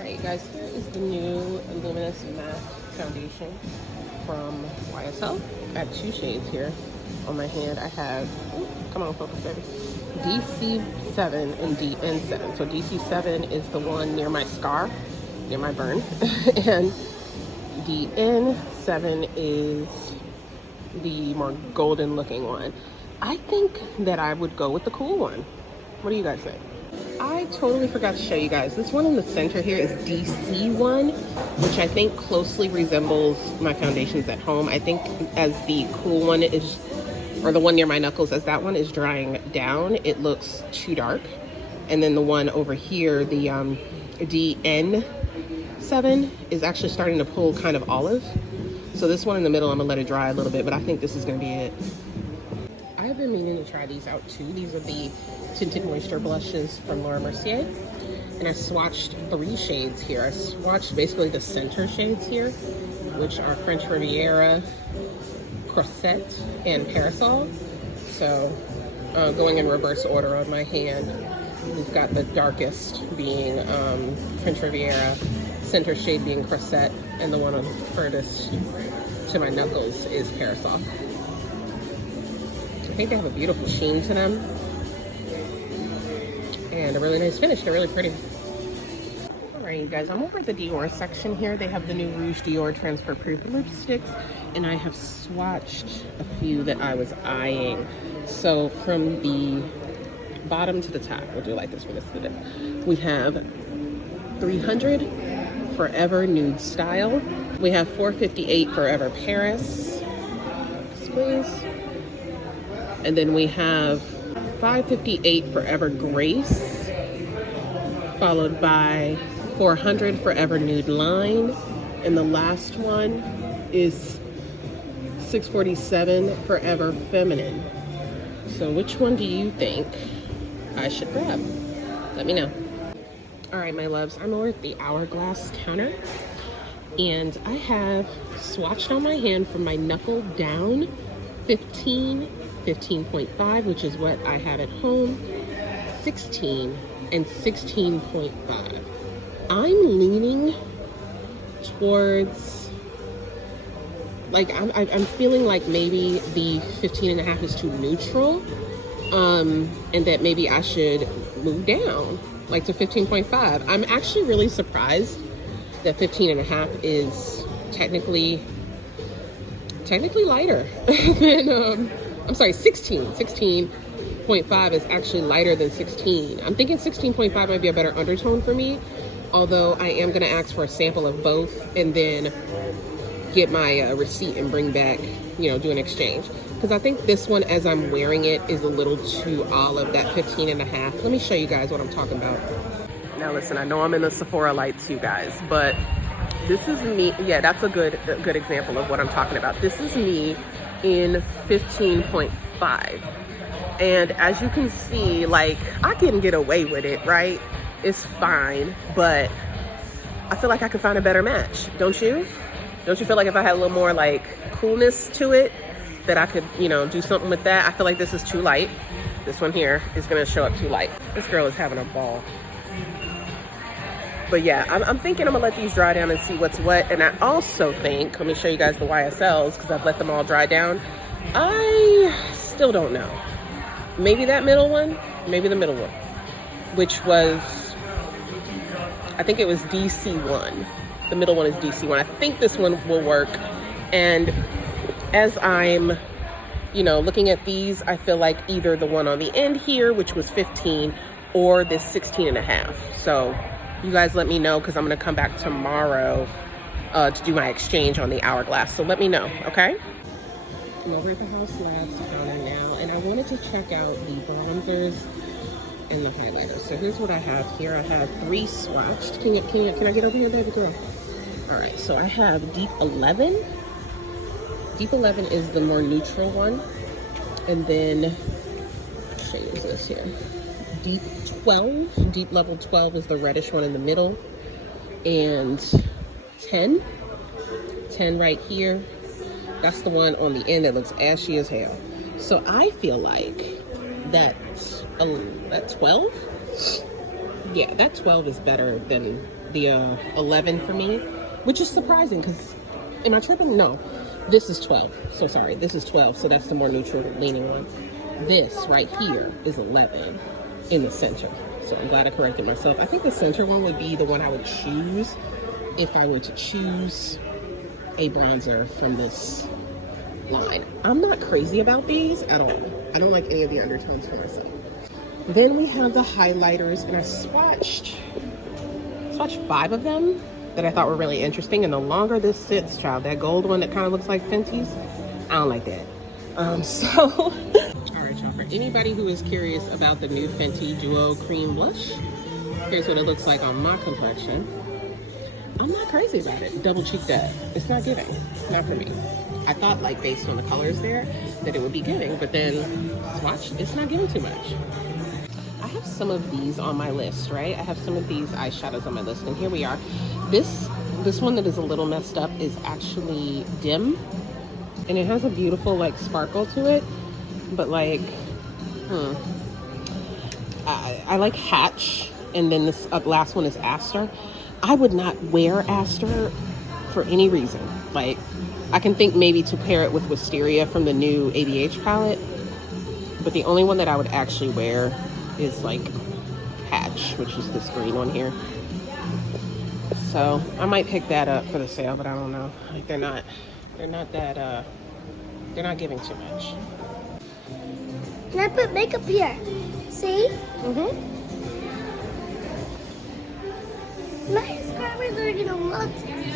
Alright, you guys, here is the new Luminous Matte Foundation from YSL. I have two shades here on my hand. I have, come on, focus, baby. DC7 and DN7. So DC7 is the one near my scar, near my burn, and DN7 is the more golden looking one. I think that I would go with the cool one. What do you guys think? I totally forgot to show you guys. This one in the center here is DC1, which I think closely resembles my foundations at home. I think as the cool one is, or the one near my knuckles, as that one is drying down, it looks too dark. And then the one over here, the DN7, is actually starting to pull kind of olive. So this one in the middle, I'm gonna let it dry a little bit, but I think this is gonna be it. I've been meaning to try these out too. These are the Tinted Moisture blushes from Laura Mercier. And I swatched 3 shades here. I swatched basically the center shades here, which are French Riviera, Crosette, and Parasol. So going in reverse order on my hand, we've got the darkest being French Riviera, center shade being Crosette, and the one on the furthest to my knuckles is Parasol. I think they have a beautiful sheen to them and a really nice finish. They're really pretty. All right, you guys, I'm over at the Dior section here. They have the new Rouge Dior Transfer Proof lipsticks, and I have swatched a few that I was eyeing. So from the bottom to the top, we'll do like this for this today. We have 300 Forever Nude Style. We have 458 Forever Paris. Squeeze. And then we have 558 Forever Grace, followed by 400 Forever Nude Line, and the last one is 647 Forever Feminine. So which one do you think I should grab? Let me know. All right, my loves, I'm over at the Hourglass counter, and I have swatched on my hand from my knuckle down 15.5, which is what I have at home, 16, and 16.5. I'm leaning towards, like, I'm feeling like maybe the 15.5 is too neutral, and that maybe I should move down, like, to 15.5. I'm actually really surprised that 15.5 is technically lighter than, I'm sorry, 16. 16.5 is actually lighter than 16. I'm thinking 16.5 might be a better undertone for me, although I am going to ask for a sample of both and then get my receipt and bring back, you know, do an exchange. Because I think this one, as I'm wearing it, is a little too olive, that 15.5. Let me show you guys what I'm talking about. Now listen, I know I'm in the Sephora lights, you guys, but this is me. Yeah, that's a good example of what I'm talking about. This is me in 15.5, and as you can see, like, I can get away with it, right? It's fine, but I feel like I could find a better match. Don't you feel like if I had a little more like coolness to it, that I could, you know, do something with that? I feel like this is too light. This one here is gonna show up too light. This girl is having a ball. But yeah, I'm thinking I'm gonna let these dry down and see what's what. And I also think, let me show you guys the YSLs, because I've let them all dry down. I still don't know. Maybe that middle one, maybe the middle one, which was, I think it was DC1. The middle one is DC1. I think this one will work. And as I'm, you know, looking at these, I feel like either the one on the end here, which was 15, or this 16.5. So you guys let me know, because I'm going to come back tomorrow to do my exchange on the Hourglass. So let me know, okay? I'm over at the House Labs counter now, and I wanted to check out the bronzers and the highlighters. So here's what I have here. I have 3 swatched. Can I get over here, baby girl? All right, so I have Deep 11. Deep 11 is the more neutral one. And then, I'll show you this here. Deep 12, deep level 12 is the reddish one in the middle, and 10 right here, that's the one on the end that looks ashy as hell. So I feel like that 12, yeah, that 12 is better than the 11 for me, which is surprising because, am I tripping? No, this is 12. So sorry, this is 12. So that's the more neutral leaning one. This right here is 11 in the center. So I'm glad I corrected myself. I think the center one would be the one I would choose if I were to choose a bronzer from this line. I'm not crazy about these at all. I don't like any of the undertones for myself. Then we have the highlighters, and I swatched 5 of them that I thought were really interesting. And the longer this sits, child, that gold one that kind of looks like Fenty's, I don't like that. All right, y'all, for anybody who is curious about the new Fenty Duo Cream Blush, here's what it looks like on my complexion. I'm not crazy about it. Double cheeked up. It's not giving. Not for me. I thought, like, based on the colors there, that it would be giving, but then swatch, it's not giving too much. I have some of these on my list, right? I have some of these eyeshadows on my list, and here we are. This one that is a little messed up is actually dim, and it has a beautiful, like, sparkle to it, but, like, I like Hatch, and then this last one is Aster. I would not wear Aster for any reason. Like, I can think maybe to pair it with Wisteria from the new ABH palette, but the only one that I would actually wear is like Hatch, which is this green one here. So I might pick that up for the sale, but I don't know. Like, they're not giving too much. Can I put makeup here? See? My subscribers are gonna love to see